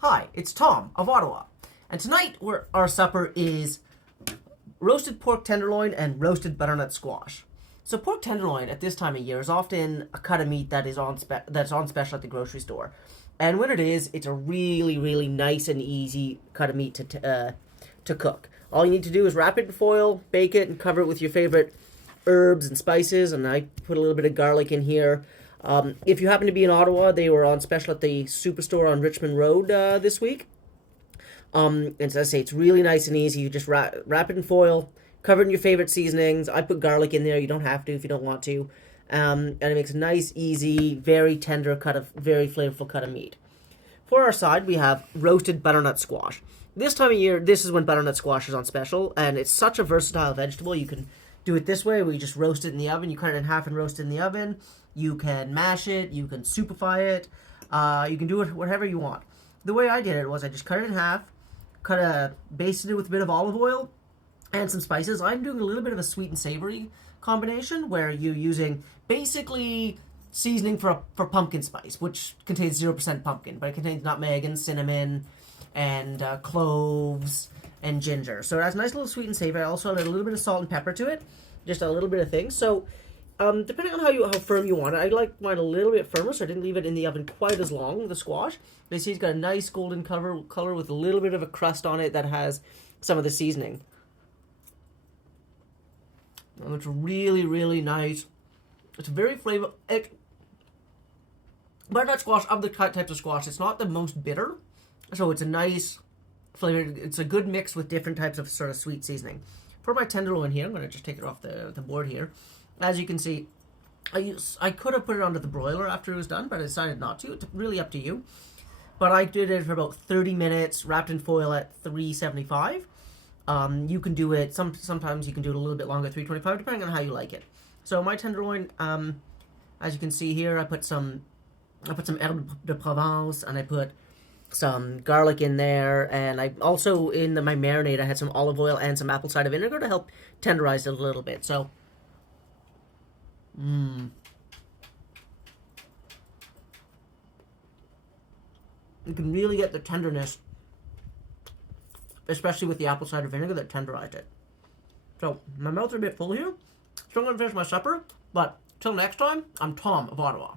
Hi, it's Tom of Ottawa, and tonight our supper is roasted pork tenderloin and roasted butternut squash. So pork tenderloin at this time of year is often a cut of meat that is that's on special at the grocery store, and when it is, it's a really nice and easy cut of meat to cook. All you need to do is wrap it in foil, bake it, and cover it with your favorite herbs and spices. And I put a little bit of garlic in here. If you happen to be in Ottawa, they were on special at the Superstore on Richmond Road this week. And as I say, it's really nice and easy. You just wrap it in foil, cover it in your favorite seasonings. I put garlic in there. You don't have to if you don't want to. And it makes a nice, easy, very tender very flavorful cut of meat. For our side, we have roasted butternut squash. This time of year, this is when butternut squash is on special, and it's such a versatile vegetable. You can do it this way, where you just roast it in the oven. You cut it in half and roast it in the oven. You can mash it. You can soupify it. You can do it whatever you want. The way I did it was I just cut it in half, basted it with a bit of olive oil and some spices. I'm doing a little bit of a sweet and savory combination where you're using basically seasoning for pumpkin spice, which contains 0% pumpkin, but it contains nutmeg and cinnamon and cloves and ginger. So it has a nice little sweet and savory. I also added a little bit of salt and pepper to it, just a little bit of things. So depending on how firm you want it, I like mine a little bit firmer, so I didn't leave it in the oven quite as long, the squash. You see it's got a nice golden color with a little bit of a crust on it that has some of the seasoning. And it's really nice. It's very flavorful. Butternut squash, of the types of squash, it's not the most bitter, so it's a nice flavor. It's a good mix with different types of sort of sweet seasoning. For my tenderloin here, I'm going to just take it off the board here. As you can see, I could have put it onto the broiler after it was done, but I decided not to. It's really up to you. But I did it for about 30 minutes, wrapped in foil at 375. You can do it, sometimes you can do it a little bit longer, 325, depending on how you like it. So my tenderloin, as you can see here, I put some herbe de Provence, and I put some garlic in there, and I also, my marinade, I had some olive oil and some apple cider vinegar to help tenderize it a little bit. So you can really get the tenderness, especially with the apple cider vinegar that tenderized it. So, my mouth's a bit full here, so I'm going to finish my supper, but till next time, I'm Tom of Ottawa.